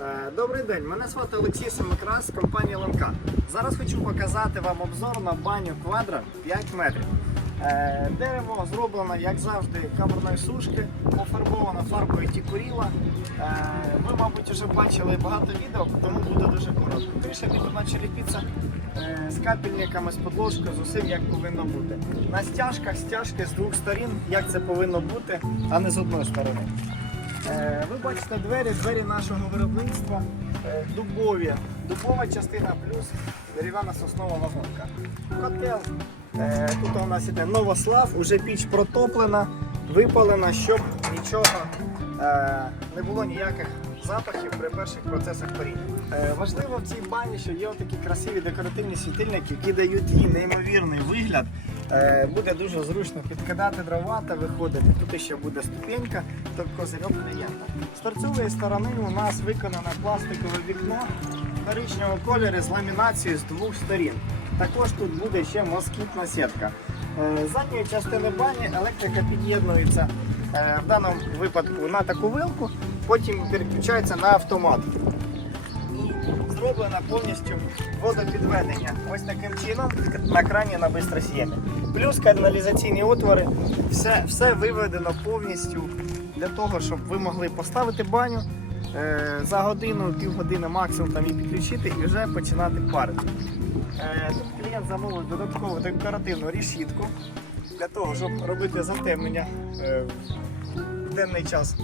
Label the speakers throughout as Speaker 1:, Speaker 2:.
Speaker 1: Е, Добрий день, мене звати Олексій Семикрас з компанії Ланка. Зараз хочу показати вам обзор на баню квадра 5 метрів. Е, Дерево зроблено, як завжди, камерної сушки, пофарбовано фарбою тікуріла. Е, Ви, мабуть, вже бачили багато відео, тому буде дуже коротко. Криша підна черепіця з капельниками, з подложкою, з усім як повинно бути. На стяжках стяжки з двох сторін, як це повинно бути, а не з одної сторони. Е, Ви бачите двері, двері нашого виробництва е, дубові. Дубова частина плюс дерев'яна соснова вагонка. Котел. Е, Тут у нас іде новослав, уже піч протоплена, випалена, щоб нічого не було ніяких запахів при перших процесах паріння. Важливо в цій бані, що є такі красиві декоративні світильники, які дають їй неймовірний вигляд. Е, Буде дуже зручно підкидати дрова та виходити. Тут ще буде ступенька та козирьок клієнта. З торцевої сторони у нас виконане пластикове вікно коричневого кольору з ламінацією з двох сторін. Також тут буде ще москітна сітка. Е, задньої частини бані електрика під'єднується е, в даному випадку на таку вилку, потім переключається на автомат зроблено повністю водопідведення. Ось таким чином на крані на бистрос'ємі. Плюс каналізаційні отвори. Все, все виведено повністю для того, щоб ви могли поставити баню е, за годину, півгодини максимум там і підключити і вже починати парити. Е, тут клієнт замовив додаткову декоративну решітку для того, щоб робити затемнення е, в денний час.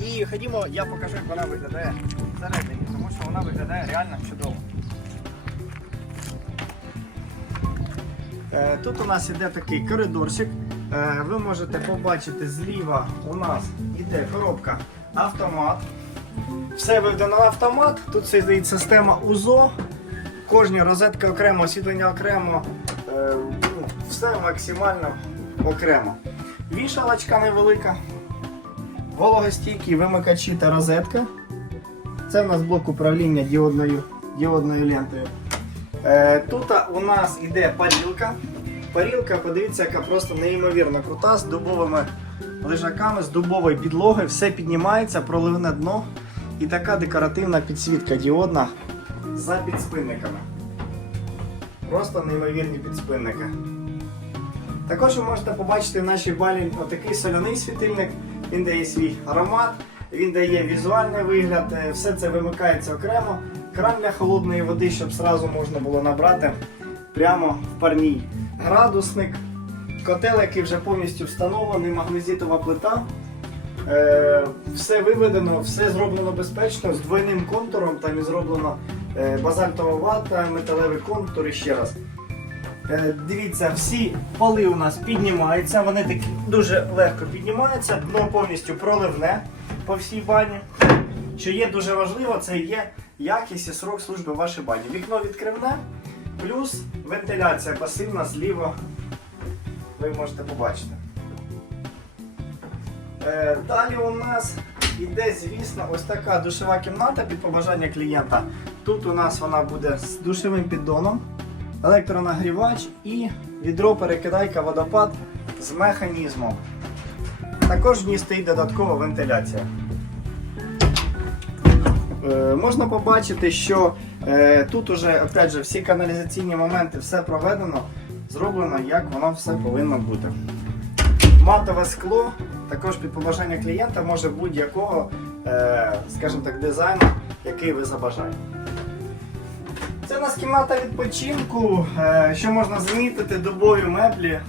Speaker 1: І ходімо, я покажу, як вона виглядає всередині, тому що вона виглядає реально чудово. Е, Тут у нас іде такий коридорчик. Е, Ви можете побачити зліва у нас іде коробка автомат. Все виведено на автомат. Тут сидить система УЗО. Кожні розетки окремо, освітлення окремо. Е, ну, Все максимально окремо. Вішалочка невелика. Вологостійкі вимикачі та розетка. Це в нас блок управління діодною, діодною лентою. Е, тут у нас іде парілка. Парілка, подивіться, яка просто неймовірно крута, з дубовими лежаками, з дубової підлоги, все піднімається, проливне дно і така декоративна підсвітка діодна за підспинниками. Просто неймовірні підспинники. Також ви можете побачити в нашій балі отакий соляний світильник. Він дає свій аромат, він дає візуальний вигляд, е, все це вимикається окремо. Кран для холодної води, щоб зразу можна було набрати прямо в парній. Градусник, котел, який вже повністю встановлений, магнезитова плита. Е, все виведено, все зроблено безпечно, з двойним контуром, там і зроблено е, базальтова вата, металевий контур і ще раз. Е, Дивіться, всі поли у нас піднімаються, вони такі дуже легко піднімаються, дно повністю проливне по всій бані. Що є дуже важливо, це є якість і срок служби вашої бані. Вікно відкривне, плюс вентиляція пасивна зліва. Ви можете побачити. Е, Далі у нас іде, звісно, ось така душова кімната під побажання клієнта. Тут у нас вона буде з душовим піддоном, електронагрівач і відро перекидайка водопад з механізмом. Також в ній стоїть додаткова вентиляція. Е, можна побачити, що е, тут уже опять же, всі каналізаційні моменти, все проведено, зроблено, як воно все повинно бути. Матове скло, також під побажання клієнта може будь-якого, е, скажімо так, дизайну, який ви забажаєте. Це у нас кімната відпочинку, е, що можна замітити, дубові меблі,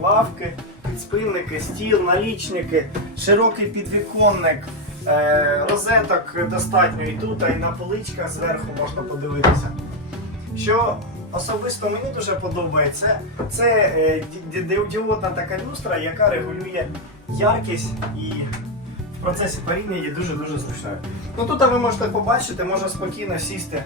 Speaker 1: лавки, підспинники, стіл, налічники, широкий підвіконник, е, розеток достатньо і тут, і на поличках зверху можна подивитися. Що особисто мені дуже подобається, це е, ді- ді- діодна така люстра, яка регулює яркість і в процесі паріння є дуже-дуже зручною. Ну тут ви можете побачити, можна спокійно сісти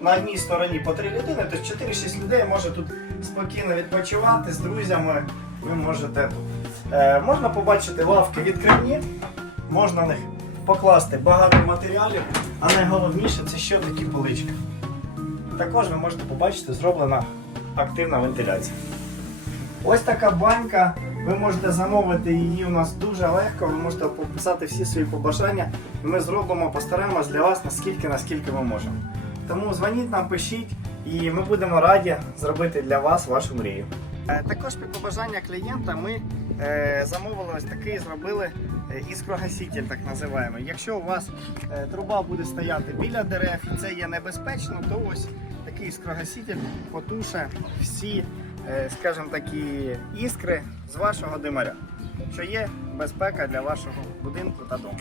Speaker 1: на одній стороні по три людини, тобто 4-6 людей може тут спокійно відпочивати з друзями. Ви можете тут. Е, можна побачити лавки відкривні, можна на них покласти багато матеріалів, а найголовніше це ще такі полички. Також ви можете побачити, зроблена активна вентиляція. Ось така банька Ви можете замовити її у нас дуже легко, ви можете пописати всі свої побажання, ми зробимо, постараємось для вас наскільки, наскільки ми можемо. Тому дзвоніть нам, пишіть, і ми будемо раді зробити для вас вашу мрію. Е, Також під побажання клієнта ми е, замовили ось такий, зробили е, іскрогаситель, так називаємо. Якщо у вас труба буде стояти біля дерев і це є небезпечно, то ось такий іскрогаситель потуше всі, скажімо такі, іскри з вашого димаря, що є безпека для вашого будинку та дому.